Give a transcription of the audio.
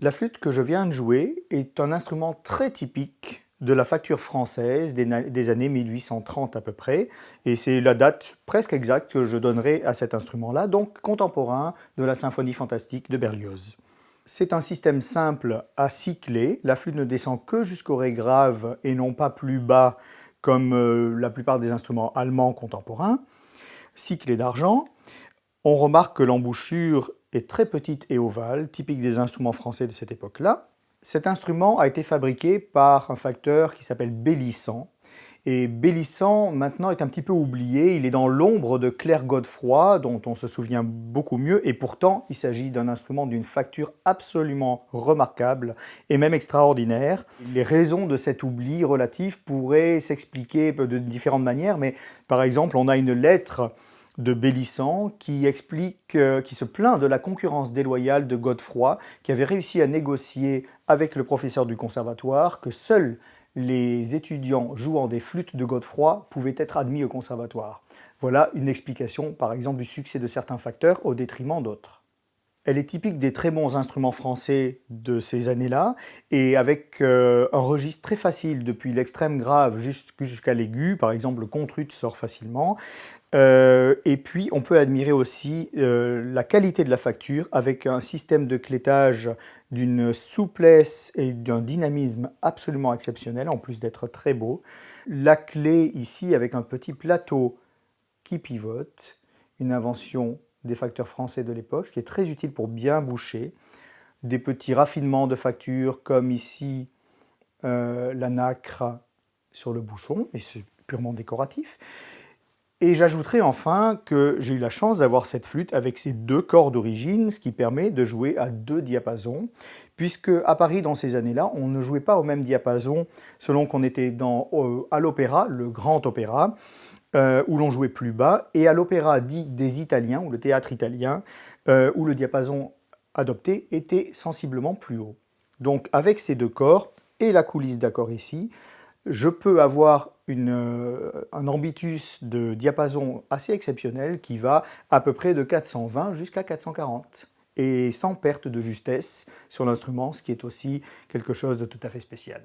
La flûte que je viens de jouer est un instrument très typique de la facture française des années 1830 à peu près, et c'est la date presque exacte que je donnerai à cet instrument-là, donc contemporain de la symphonie fantastique de Berlioz. C'est un système simple à 6 clés, la flûte ne descend que jusqu'au ré grave et non pas plus bas comme la plupart des instruments allemands contemporains, 6 clés d'argent. On remarque que l'embouchure est très petite et ovale, typique des instruments français de cette époque-là. Cet instrument a été fabriqué par un facteur qui s'appelle Bélisson. Et Bélisson, maintenant, est un petit peu oublié. Il est dans l'ombre de Claire Godefroy, dont on se souvient beaucoup mieux. Et pourtant, il s'agit d'un instrument d'une facture absolument remarquable et même extraordinaire. Les raisons de cet oubli relatif pourraient s'expliquer de différentes manières. Mais par exemple, on a une lettre de Bélisson qui explique, qui se plaint de la concurrence déloyale de Godefroy, qui avait réussi à négocier avec le professeur du conservatoire que seuls les étudiants jouant des flûtes de Godefroy pouvaient être admis au conservatoire. Voilà une explication, par exemple, du succès de certains facteurs au détriment d'autres. Elle est typique des très bons instruments français de ces années-là, et avec un registre très facile, depuis l'extrême grave jusqu'à l'aigu, par exemple le contrut sort facilement. Et puis on peut admirer aussi la qualité de la facture, avec un système de clétage d'une souplesse et d'un dynamisme absolument exceptionnel, en plus d'être très beau. La clé ici avec un petit plateau qui pivote, une invention des facteurs français de l'époque, ce qui est très utile pour bien boucher. Des petits raffinements de facture, comme ici la nacre sur le bouchon, et c'est purement décoratif. Et j'ajouterai enfin que j'ai eu la chance d'avoir cette flûte avec ses 2 cordes d'origine, ce qui permet de jouer à 2 diapasons, puisque à Paris, dans ces années-là, on ne jouait pas au même diapason selon qu'on était à l'opéra, le grand opéra, où l'on jouait plus bas, et à l'opéra dit des Italiens, ou le théâtre italien, où le diapason adopté était sensiblement plus haut. Donc avec ces 2 corps, et la coulisse d'accord ici, je peux avoir un ambitus de diapason assez exceptionnel qui va à peu près de 420 jusqu'à 440, et sans perte de justesse sur l'instrument, ce qui est aussi quelque chose de tout à fait spécial.